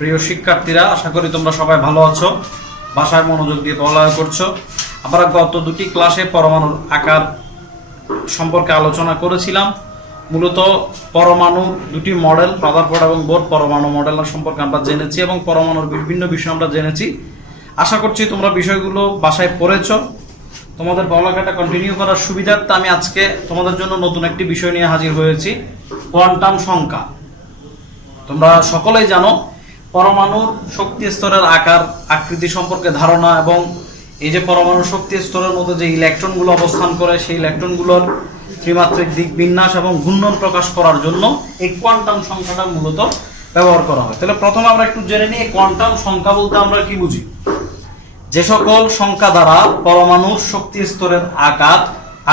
প্রিয় শিক্ষার্থীরা, আশা করি তোমরা সবাই ভালো আছো, ভাষায় মনোযোগ দিয়ে পড়ালেখা করছো। আমরা গত দুটি ক্লাসে পরমাণুর আকার সম্পর্কে আলোচনা করেছিলাম। মূলত পরমাণু দুটি মডেল, রাদারফোর্ড এবং বোর পরমাণু মডেল সম্পর্কে আমরা জেনেছি এবং পরমাণুর বিভিন্ন বিষয় আমরা জেনেছি। আশা করছি তোমরা বিষয়গুলো বাসায় পড়েছো। তোমাদের পড়ালেখাটা কন্টিনিউ করার সুবিধার্থে আমি আজকে তোমাদের জন্য নতুন একটি বিষয় নিয়ে হাজির হয়েছি, কোয়ান্টাম সংখ্যা। তোমরা সকলেই জানো পরমাণুর শক্তি স্তরের আকার আকৃতি সম্পর্কে ধারণা এবং এই যে পরমাণুর শক্তি স্তরের মধ্যে যে ইলেকট্রনগুলো অবস্থান করে সেই ইলেকট্রনগুলোর ত্রিমাত্রিক দিক বিন্যাস এবং ঘূর্ণন প্রকাশ করার জন্য এই কোয়ান্টাম সংখ্যাটা মূলত ব্যবহার করা হয়। তাহলে প্রথমে আমরা একটু জেনে নিই কোয়ান্টাম সংখ্যা বলতে আমরা কি বুঝি। যে সকল সংখ্যা দ্বারা পরমাণুর শক্তি স্তরের আকার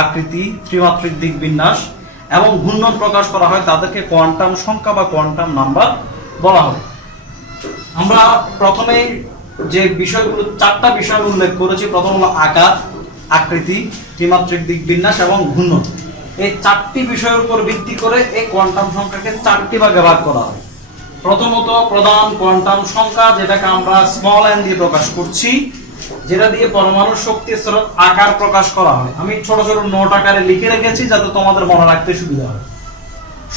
আকৃতি ত্রিমাত্রিক দিক বিন্যাস এবং ঘূর্ণন প্রকাশ করা হয় তাদেরকে কোয়ান্টাম সংখ্যা বা কোয়ান্টাম নাম্বার বলা হয়। আমরা প্রথমে যে বিষয়গুলো চারটা বিষয় উল্লেখ করেছি, প্রথম হলো আকার আকৃতি ত্রিমাত্রিক দিক বিন্যাস এবং ঘূর্ণন। এই চারটি বিষয়ের উপর ভিত্তি করে এই কোয়ান্টাম সংখ্যাকে চারটি ভাগে ভাগ করা হয়। প্রথমত প্রধান কোয়ান্টাম সংখ্যা, যেটাকে আমরা স্মল এন দিয়ে প্রকাশ করছি, যেটা দিয়ে পরমাণুর শক্তি স্তরের আকার প্রকাশ করা হয়। আমি ছোট ছোট নোট আকারে লিখে রেখেছি যাতে তোমাদের মনে রাখতে সুবিধা হয়।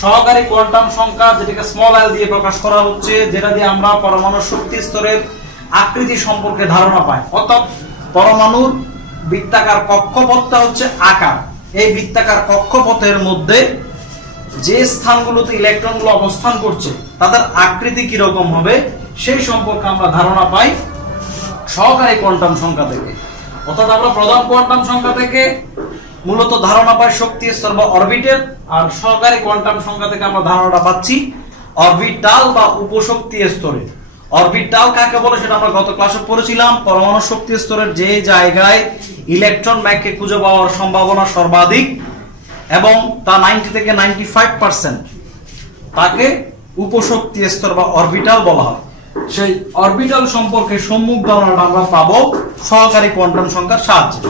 সহকারী কোয়ান্টাম সংখ্যা, যেটাকে স্মল এল দিয়ে প্রকাশ করা হচ্ছে, যেটা দিয়ে আমরা পরমাণুর শক্তি স্তরের আকৃতি সম্পর্কে ধারণা পাই। অর্থাৎ পরমাণুর বৃত্তাকার কক্ষপথটা হচ্ছে আকার। এই বৃত্তাকার কক্ষপথের মধ্যে যে স্থানগুলোতে ইলেকট্রনগুলো অবস্থান করছে তাদের আকৃতি কিরকম হবে সেই সম্পর্কে আমরা ধারণা পাই সহকারী কোয়ান্টাম সংখ্যা থেকে। অর্থাৎ আমরা প্রধান কোয়ান্টাম সংখ্যা থেকে মূলত ধারণা পাই শক্তি স্তর বা অরবিটের, আর সহকারী কোয়ান্টাম সংখ্যা থেকে আমরা ধারণাটা পাচ্ছি অরবিটাল বা উপশক্তি স্তরে। অরবিটাল কাকে বলে সেটা আমরা গত ক্লাসে পড়েছিলাম। পরমাণু শক্তি স্তরের যে জায়গায় ইলেকট্রন ম্যাগকে খুঁজে পাওয়ার সম্ভাবনা সর্বাধিক এবং তা 90 থেকে 95% তাকে উপশক্তি স্তর বা অরবিটাল বলা হয়। সেই অরবিটাল সম্পর্কে সম্মুখ ধারণাটা আমরা পাবো সহকারী কোয়ান্টাম সংখ্যার সাহায্যে।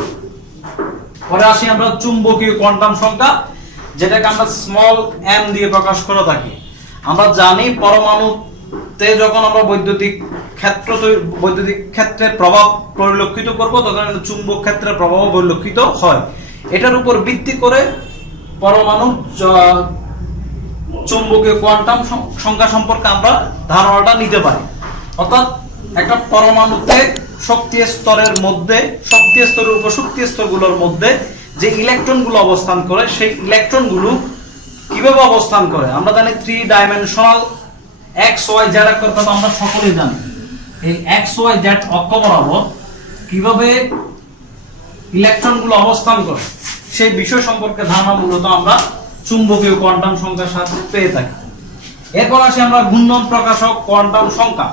পরে আসি আমরা চুম্বকীয় কোয়ান্টাম সংখ্যা, যেটাকে আমরা স্মল এম দিয়ে প্রকাশ করে থাকি। আমরা জানি পরমাণুতে যখন আমরা বৈদ্যুতিক ক্ষেত্রের প্রভাব পরিলক্ষিত করব তখন চুম্বক ক্ষেত্রের প্রভাব পরিলক্ষিত হয়। এটার উপর ভিত্তি করে পরমাণুর চুম্বকীয় কোয়ান্টাম সংখ্যা সম্পর্কে আমরা ধারণাটা নিতে পারি। অর্থাৎ একটা পরমাণুতে শক্তি স্তরের মধ্যে শক্তি স্তরের উপশক্তি স্তরগুলোর মধ্যে যে ইলেকট্রনগুলো অবস্থান করে সেই ইলেকট্রনগুলো কিভাবে অবস্থান করে আমরা জানি 3 ডাইমেনশনাল এক্স ওয়াই জেড অক্ষর কথা আমরা সকলেই জানি। এই এক্স ওয়াই জেড অক্ষ বরাবর কিভাবে ইলেকট্রনগুলো অবস্থান করে সেই বিষয় সম্পর্কে ধারণা মূলত আমরা চুম্বকীয় কোয়ান্টাম সংখ্যার সাথে পেয়ে থাকি। এরপর আসি আমরা ঘূর্ণন প্রকাশক কোয়ান্টাম সংখ্যা।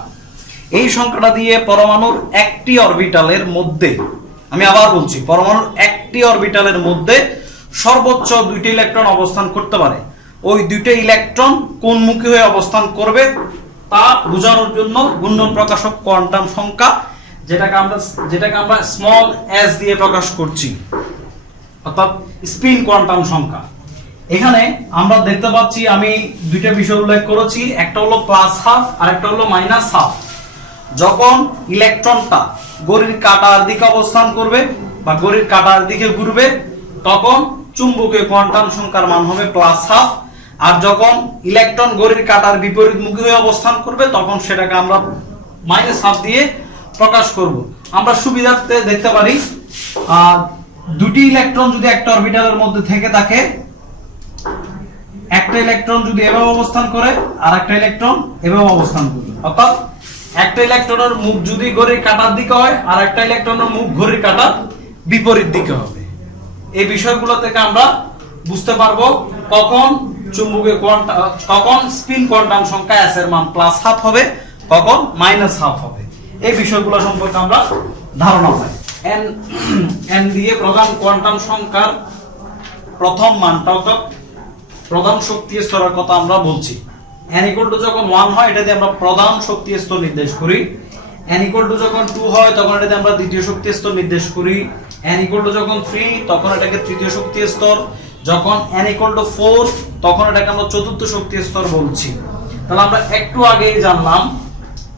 এই সংখ্যাটা দিয়ে পরমাণুর একটি অরবিটালের মধ্যে, আমি আবার বলছি, পরমাণুর একটি অরবিটালের মধ্যে সর্বোচ্চ 2টি ইলেকট্রন অবস্থান করতে পারে। ওই 2টি ইলেকট্রন কোন মুখী হয়ে অবস্থান করবে তা বোঝানোর জন্য ঘূর্ণন প্রকাশক কোয়ান্টাম সংখ্যা, যেটাকে আমরা স্মল এস দিয়ে প্রকাশ করছি, অর্থাৎ স্পিন কোয়ান্টাম সংখ্যা। এখানে আমরা দেখতে পাচ্ছি আমি দুইটা বিষয় উল্লেখ করেছি, একটা হলো প্লাস হাফ আর একটা হলো মাইনাস হাফ। যখন ইলেকট্রনটা ঘড়ির কাঁটার দিকে অবস্থান করবে বা ঘড়ির কাঁটার দিকে ঘুরবে তখন চুম্বকীয় কোয়ান্টাম সংখ্যার মান হবে প্লাস হাফ, আর যখন ইলেকট্রন ঘড়ির কাঁটার বিপরীতমুখী হয়ে অবস্থান করবে তখন সেটাকে আমরা মাইনাস হাফ দিয়ে প্রকাশ করব। আমরা সুবিধার্থে দেখতে পারি দুটি ইলেকট্রন যদি একটা অরবিটালের মধ্যে থেকে থাকে, একটা ইলেকট্রন যদি এভাবে অবস্থান করে আর একটা ইলেকট্রন এভাবে অবস্থান করবে, অর্থাৎ একটা ইলেকট্রনের মুখ যদি ঘড়ির কাঁটার দিকে হয় আর একটা ইলেকট্রনের মুখ ঘড়ির কাঁটার বিপরীত দিকে হবে। এই বিষয়গুলো থেকে আমরা বুঝতে পারবো কখন চুম্বকীয় কখন স্পিন কোয়ান্টাম সংখ্যা এস এর মান প্লাস হাফ হবে, কখন মাইনাস হাফ হবে। এই বিষয়গুলো সম্পর্কে আমরা ধারণা পাই। এন দিয়ে প্রধান কোয়ান্টাম সংখ্যার প্রথম মানটা, অর্থাৎ প্রধান শক্তি স্তরের কথা আমরা বলছি। n = যখন 1 হয় এটা দিয়ে আমরা প্রধান শক্তি স্তর নির্দেশ করি। n = যখন 2 হয় তখন এটা দিয়ে আমরা দ্বিতীয় শক্তি স্তর নির্দেশ করি। n = যখন 3 তখন এটাকে তৃতীয় শক্তি স্তর। যখন n = 4 তখন এটাকে আমরা চতুর্থ শক্তি স্তর বলছি। তাহলে আমরা একটু আগেই জানলাম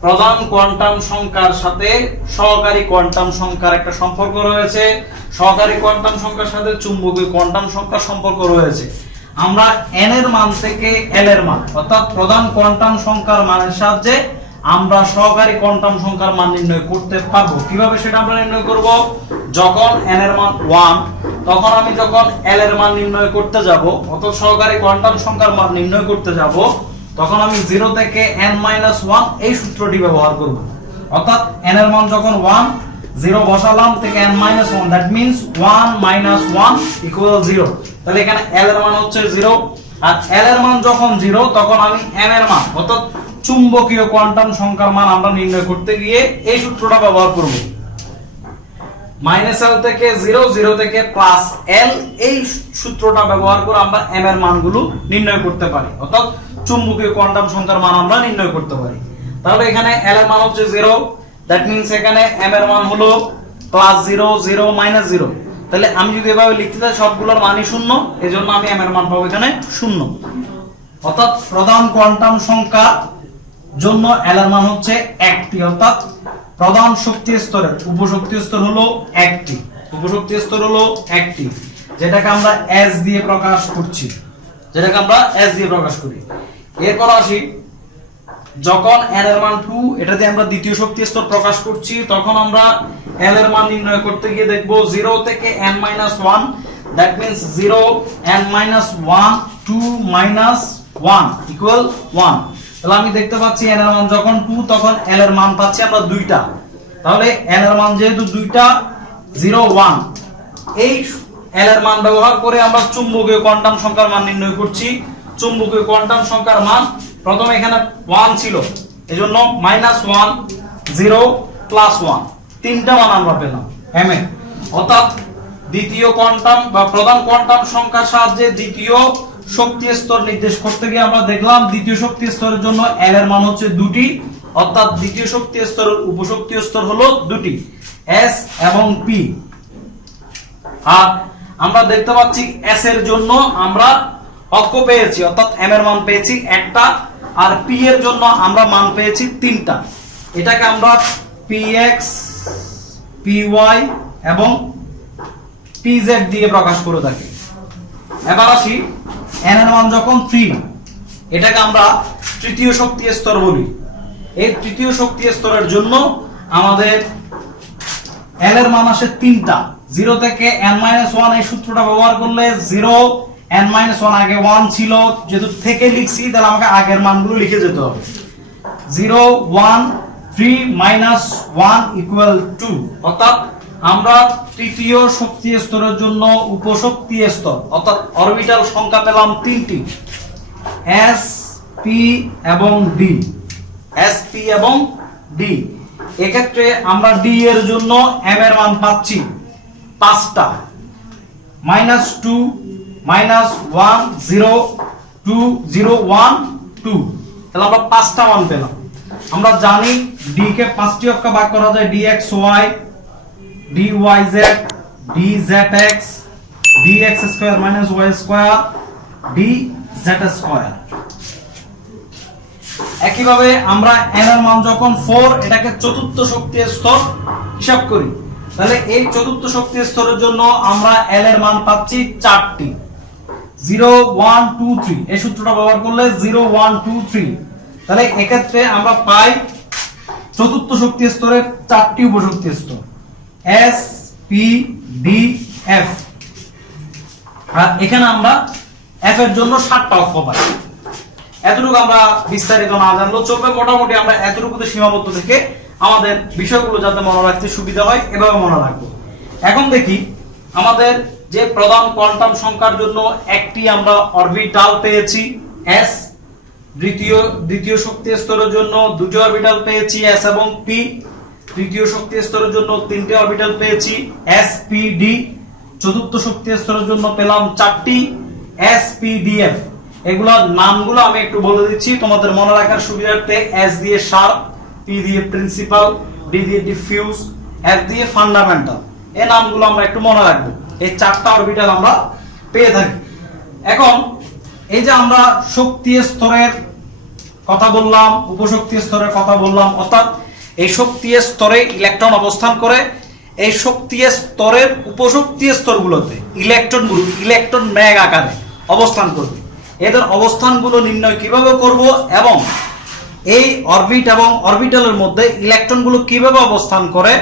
প্রধান কোয়ান্টাম সংখ্যার সাথে সহকারী কোয়ান্টাম সংখ্যার একটা সম্পর্ক রয়েছে, সহকারী কোয়ান্টাম সংখ্যার সাথে চুম্বকীয় কোয়ান্টাম সংখ্যার সম্পর্ক রয়েছে। আমরা n এর মান থেকে l এর মান অর্থাৎ প্রধান কোয়ান্টাম সংখ্যার মানের সাহায্যে আমরা সহকারী কোয়ান্টাম সংখ্যার মান নির্ণয় করতে পারবো। কিভাবে সেটা আমরা নির্ণয় করব? যখন n এর মান 1, তখন আমি যখন l এর মান নির্ণয় করতে যাব অর্থাৎ সহকারী কোয়ান্টাম সংখ্যার মান নির্ণয় করতে যাব, তখন আমি 0 থেকে n-1 এই সূত্রটি ব্যবহার করব। অর্থাৎ n এর মান যখন 1, 0 বসালাম থেকে n-1, দ্যাট মিন্স 1 - 1 = 0। তাহলে এখানে l এর মান হচ্ছে 0, আর l এর মান যখন 0 তখন আমি m এর মান অর্থাৎ চুম্বকীয় কোয়ান্টাম সংখ্যার মান আমরা নির্ণয় করতে গিয়ে এই সূত্রটা ব্যবহার করব। -l থেকে 0, 0 থেকে +l এই সূত্রটা ব্যবহার করে আমরা m এর মানগুলো নির্ণয় করতে পারি, অর্থাৎ চুম্বকীয় কোয়ান্টাম সংখ্যার মান আমরা নির্ণয় করতে পারি। তাহলে এখানে l এর মান হচ্ছে 0, দ্যাট মিন্স এখানে m এর মান হলো +0, 0, -0। তাহলে আমি যদি এভাবে লিখতে চাই সবগুলোর মানই 0, এজন্য আমি m এর মান পাবো এখানে 0। অর্থাৎ প্রধান কোয়ান্টাম সংখ্যা জন্য l এর মান হচ্ছে 1টি, অর্থাৎ প্রধান শক্তি স্তরের উপশক্তি স্তর হলো 1টি, উপশক্তি স্তর হলো 1টি, যেটাকে আমরা s দিয়ে প্রকাশ করছি, যেটাকে আমরা s দিয়ে প্রকাশ করি। এরপর আসি, যখন n এর মান 2, এটা দিয়ে আমরা দ্বিতীয় শক্তি স্তর প্রকাশ করছি, তখন আমরা l এর মান নির্ণয় করতে গিয়ে দেখব 0 থেকে n-1, দ্যাট মিন্স 0, n-1, 2 - 1 = 1। তাহলে আমি দেখতে পাচ্ছি n এর মান যখন 2, তখন l এর মান পাচ্ছি আমরা 2টা। তাহলে n এর মান যেহেতু 2টা, 0, 1, এই l এর মান ব্যবহার করে আমরা চুম্বকীয় কোয়ান্টাম সংখ্যার মান নির্ণয় করছি। চুম্বকীয় কোয়ান্টাম সংখ্যার মান প্রথমে এখানে 1 ছিল, এজন্য -1, 0, +1, তিনটা মান আমরা পেলাম m এর। অর্থাৎ দ্বিতীয় কোয়ান্টাম বা প্রধান কোয়ান্টাম সংখ্যার সাহায্যে দ্বিতীয় শক্তি স্তর নির্দেশ করতে গিয়ে আমরা দেখলাম দ্বিতীয় শক্তি স্তরের জন্য l এর মান হচ্ছে 2টি, অর্থাৎ দ্বিতীয় শক্তি স্তরের উপশক্তি স্তর হলো 2টি, s এবং p। আর আমরা দেখতে পাচ্ছি s এর জন্য আমরা অক্ষ পেয়েছি, অর্থাৎ m এর মান পেয়েছি 1টা, আর p এর জন্য আমরা মান পেয়েছি 3টা। এটাকে আমরা px, py এবং pz দিয়ে প্রকাশ করে থাকি। এবার আসি, n এর মান যখন 3, এটাকে আমরা তৃতীয় শক্তি স্তর বলি। এই তৃতীয় শক্তি স্তরের জন্য আমাদের l এর মান আসে 3টা। 0 থেকে n-1 এই সূত্রটা ব্যবহার করলে 0, n-1 আগে 1 ছিল, যেহেতু থেকে লিখছি তাহলে আমাকে আগের মানগুলো লিখে যেতে হবে। 0, 1, 3 - 1 = 2। অর্থাৎ আমরা তৃতীয় শক্তি স্তরের জন্য উপশক্তি স্তর অর্থাৎ অরবিটাল সংখ্যা পেলাম 3টি, s, p এবং d, s, p এবং d। এক্ষেত্রে আমরা d এর জন্য m এর মান পাচ্ছি 5টা, -2, -1, 0, 2, 0, 1, 2। তাহলে আমরা 5টা মান পেলাম। আমরা জানি d কে 5টি অঙ্কে ভাগ করা যায়, dxy, dyz, dzx, dx² - y², dz²। একইভাবে আমরা n এর মান যখন 4, এটাকে চতুর্থ শক্তি স্তর হিসাব করি, তাহলে এই চতুর্থ শক্তি স্তরের জন্য আমরা l এর মান পাচ্ছি 4টি, 0, 1, 2, 3। এই সূত্রটা ব্যবহার করলে 0, 1, 2, 3। তাহলে এক্ষেত্রে আমরা পাই চতুর্থ শক্তি স্তরের 4টি উপশক্তি স্তর, s, p, d, f। আর এখানে আমরা f এর জন্য 7টা অক্ষ পাই। এতটুকু আমরা বিস্তারিত না জানলেও চলবে, মোটামুটি আমরা এতটুকুতে সীমাবদ্ধ থেকে আমাদের বিষয়গুলো যাতে মনে রাখতে সুবিধা হয় এভাবে মনে রাখবো। এখন দেখি, আমাদের যে প্রধান কোয়ান্টাম সংখ্যার জন্য একটি আমরা অরবিটাল পেয়েছি s, দ্বিতীয় শক্তি স্তরের জন্য 2টি অরবিটাল পেয়েছি s এবং p, তৃতীয় শক্তি স্তরের জন্য 3টি অরবিটাল পেয়েছি s, p, d, চতুর্থ শক্তি স্তরের জন্য পেলাম 4টি s, p, d, f। এগুলোর নামগুলো আমি একটু বলে দিচ্ছি তোমাদের মনে রাখার সুবিধার্থে। s দিয়ে শার্প, p দিয়ে প্রিন্সিপাল, d দিয়ে ডিফিউজ, f দিয়ে ফান্ডামেন্টাল। এই নামগুলো আমরা একটু মনে রাখবো। এই 4টা অরবিটাল আমরা পেয়ে থাকি। এখন এই যে আমরা শক্তি স্তরের কথা বললাম, উপশক্তি স্তরের কথা বললাম, অর্থাৎ এই শক্তি স্তরে ইলেকট্রন অবস্থান করে। এই শক্তি স্তরের উপশক্তি স্তরগুলোতে ইলেকট্রন ম্যাগ আকারে অবস্থান করবে। এদের অবস্থানগুলো নির্ণয় কিভাবে করব এবং এই অরবিট এবং অরবিটালের মধ্যে ইলেকট্রনগুলো কিভাবে অবস্থান করে,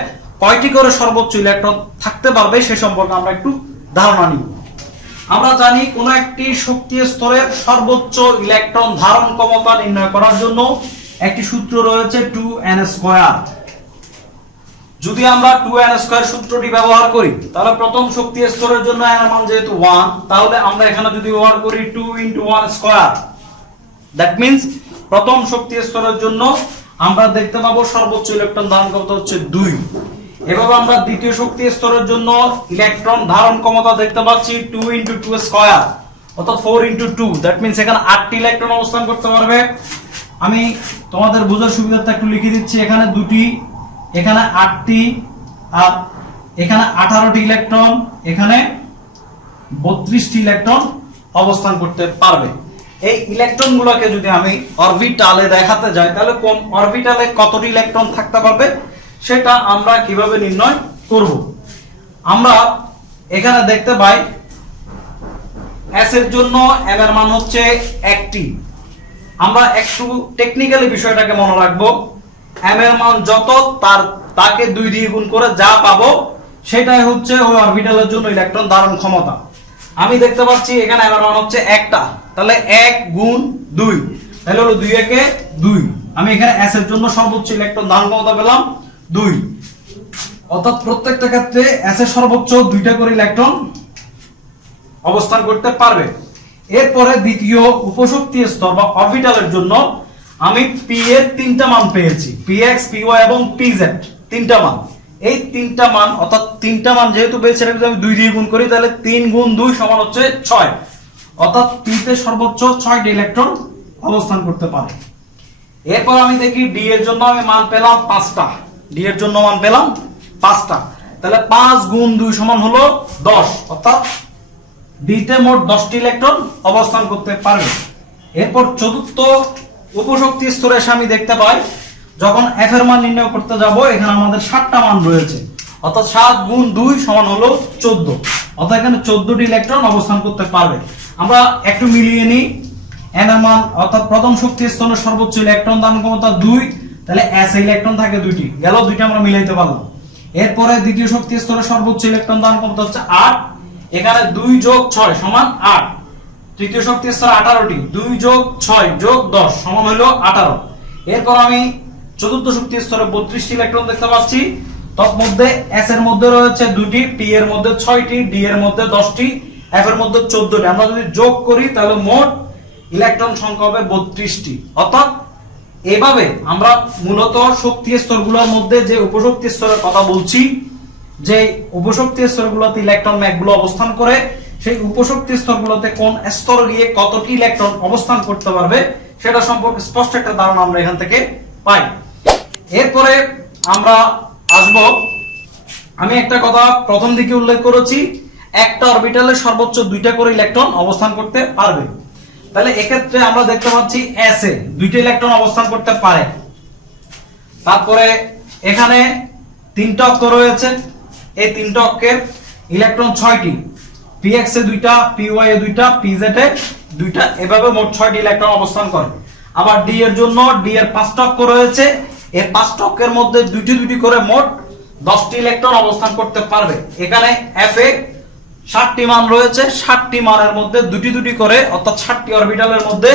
কয়টি করে সর্বোচ্চ ইলেকট্রন থাকতে পারবে সে সম্পর্কে আমরা একটু ধারণা নিব। আমরা জানি কোন একটি শক্তি স্তরের সর্বোচ্চ ইলেকট্রন ধারণ ক্ষমতা নির্ণয় করার জন্য একটি সূত্র রয়েছে 2n²। যদি আমরা 2n² সূত্রটি ব্যবহার করি তাহলে প্রথম শক্তি স্তরের জন্য n এর মান যেহেতু 1, তাহলে আমরা এখানে যদি ব্যবহার করি 2 × 1², দ্যাট মিন্স প্রথম শক্তি স্তরের জন্য আমরা দেখতে পাবো সর্বোচ্চ ইলেকট্রন ধারণ ক্ষমতা হচ্ছে 2। এভাবে আমরা দ্বিতীয় শক্তি স্তরের জন্য ইলেকট্রন ধারণ ক্ষমতা দেখতে পাচ্ছি 2 × 2², অর্থাৎ 4 × 2, দ্যাট মিন্স এখানে 8টি ইলেকট্রন অবস্থান করতে পারবে। আমি তোমাদের বোঝার সুবিধার্থে একটু লিখে দিচ্ছি, এখানে 2টি, এখানে 8টি, আর এখানে 18টি ইলেকট্রন, এখানে 32টি ইলেকট্রন অবস্থান করতে পারবে। এই ইলেকট্রনগুলোকে যদি আমি অরবিটালে দেখাতে যাই তাহলে কোন অরবিটালে কতটি ইলেকট্রন থাকতে পারবে সেটা আমরা কিভাবে নির্ণয় করব। আমরা এখানে দেখতে পাই s এর জন্য m এর মান হচ্ছে 1টি। আমরা একটু টেকনিক্যালি বিষয়টাকে মনে রাখবো। m এর মান যত তাকে 2 দিয়ে গুণ করে যা পাবো সেটাই হচ্ছে ওই অরবিটালের জন্য ইলেকট্রন ধারণ ক্ষমতা। আমি দেখতে পাচ্ছি এখানে m এর মান হচ্ছে 1টা, তাহলে 1 × 2, তাহলে হলো 2 × 2। আমি এখানে s এর জন্য সর্বোচ্চ ইলেকট্রন ধারণ ক্ষমতা পেলাম 2, অর্থাৎ প্রত্যেকটা ক্ষেত্রে s এর সর্বোচ্চ 2টা করে ইলেকট্রন অবস্থান করতে পারবে। এরপরে দ্বিতীয় উপশক্তি স্তর বা অরবিটালের জন্য আমি p এর 3টা মান পেয়েছি, px, py এবং pz, 3টা মান। এই 3টা মান, অর্থাৎ 3টা মান যেহেতু পেয়েছি এটা যদি আমি 2 দিয়ে গুণ করি তাহলে 3 × 2 সমান হচ্ছে 6, অর্থাৎ p তে সর্বোচ্চ 6টি ইলেকট্রন অবস্থান করতে পারে। এরপর আমি দেখি d এর জন্য আমি মান পেলাম 5টা, d এর জন্য মান পেলাম 5টা, তাহলে 5 × 2 সমান হলো 10, অর্থাৎ d তে মোট 10টি ইলেকট্রন অবস্থান করতে পারবে। এরপর চতুর্থ উপশক্তি স্তরে এসে আমি দেখতে পাই যখন f এর মান নির্ণয় করতে যাব এখানে আমাদের 7টা মান রয়েছে, অর্থাৎ 7 × 2 সমান হলো 14, অর্থাৎ এখানে 14টি ইলেকট্রন অবস্থান করতে পারবে। আমরা একটু মিলিয়ে নিই n এর মান, অর্থাৎ প্রথম শক্তি স্তরের সর্বোচ্চ ইলেকট্রন ধারণ ক্ষমতা 2, তাহলে s এ ইলেকট্রন থাকে 2টি, গেল 2টা আমরা মিলাইতে পারলাম। এরপরে দ্বিতীয় শক্তি স্তরের সর্বোচ্চ ইলেকট্রন ধারণ ক্ষমতা হচ্ছে 8, এখানে 2 + 6 সমান 8। তৃতীয় শক্তি স্তর 18টি, 2 + 6 + 10 সমান হলো 18। এরপর আমি চতুর্থ শক্তি স্তরে 32টি ইলেকট্রন দেখতে পাচ্ছি, তার মধ্যে s এর মধ্যে রয়েছে 2টি, p এর মধ্যে 6টি, d এর মধ্যে 10টি, f এর মধ্যে 14টি। আমরা যদি যোগ করি তাহলে মোট ইলেকট্রন সংখ্যা হবে 32টি। অর্থাৎ এভাবে আমরা মূলত শক্তি স্তরগুলোর মধ্যে যে উপশক্তি স্তরের কথা বলছি, যে উপশক্তি স্তরগুলোতে ইলেকট্রন ম্যাগগুলো অবস্থান করে, সেই উপশক্তি স্তরগুলোতে কোন স্তর গিয়ে কতটি ইলেকট্রন অবস্থান করতে পারবে সেটা সম্পর্কে স্পষ্ট একটা ধারণা আমরা এখান থেকে পাই। এরপরে আমরা আসব, আমি একটা কথা প্রথম দিকে উল্লেখ করেছি, একটা অরবিটালে সর্বোচ্চ 2টা করে ইলেকট্রন অবস্থান করতে পারবে। তাহলে এক্ষেত্রে আমরা দেখতে পাচ্ছি s এ 2টা ইলেকট্রন অবস্থান করতে পারে। তারপরে এখানে 3টা অক্ষ রয়েছে, এই 3টা অক্ষের ইলেকট্রন 6টি, px এ 2টা, py এ 2টা, pz এ 2টা, এভাবে মোট 6টি ইলেকট্রন অবস্থান করে। আবার d এর জন্য d এর 5টা অক্ষ রয়েছে, এই 5টা অক্ষের মধ্যে 2টি করে মোট 10টি ইলেকট্রন অবস্থান করতে পারবে। এখানে f এ 60টি মান রয়েছে, 60টি মানের মধ্যে 2টি করে, অর্থাৎ 60টি অরবিটালের মধ্যে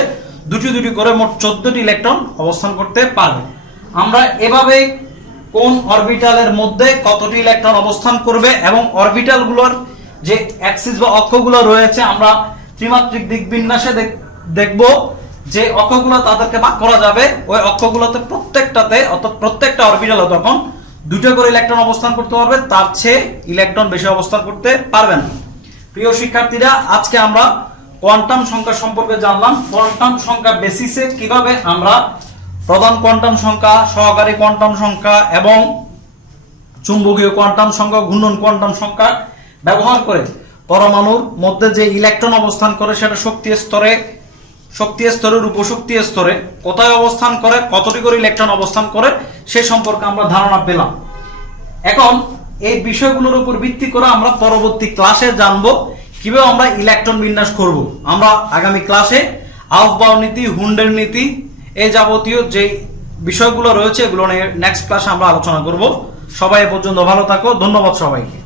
2টি করে মোট 14টি ইলেকট্রন অবস্থান করতে পারবে। আমরা এভাবে কোন অরবিটালের মধ্যে কতটি ইলেকট্রন অবস্থান করবে এবং অরবিটালগুলোর যে অ্যাক্সিস বা অক্ষগুলো রয়েছে আমরা ত্রিমাত্রিক দিক বিন্যাসে দেখব যে অক্ষগুলো তাদেরকে ভাগ করা যাবে, ওই অক্ষগুলোতে প্রত্যেকটাতে, অর্থাৎ প্রত্যেকটা অরবিটালে তখন 2টা করে ইলেকট্রন অবস্থান করতে পারবে, তার চেয়ে ইলেকট্রন বেশি অবস্থান করতে পারবে না। প্রিয় শিক্ষার্থীরা, আজকে আমরা কোয়ান্টাম সংখ্যা সম্পর্কে জানলাম। কোয়ান্টাম সংখ্যা বেসিসে কিভাবে আমরা প্রধান কোয়ান্টাম সংখ্যা, সহকারী কোয়ান্টাম সংখ্যা এবং চুম্বকীয় কোয়ান্টাম সংখ্যা, ঘূর্ণন কোয়ান্টাম সংখ্যা ব্যবহার করে পরমাণুর মধ্যে যে ইলেকট্রন অবস্থান করে সেটা শক্তি স্তরে শক্তি স্তরের উপশক্তি স্তরে কোথায় অবস্থান করে, কতটি করে ইলেকট্রন অবস্থান করে সে সম্পর্কে আমরা ধারণা পেলাম। এখন এই বিষয়গুলোর উপর ভিত্তি করে আমরা পরবর্তী ক্লাসে জানবো কিভাবে আমরা ইলেকট্রন বিন্যাস করব। আমরা আগামী ক্লাসে আউফবাউ নীতি, হুন্ডের নীতি, এই যাবতীয় যে বিষয়গুলো রয়েছে এগুলো নিয়ে নেক্সট ক্লাসে আমরা আলোচনা করব। সবাই এ পর্যন্ত ভালো থাকো, ধন্যবাদ সবাইকে।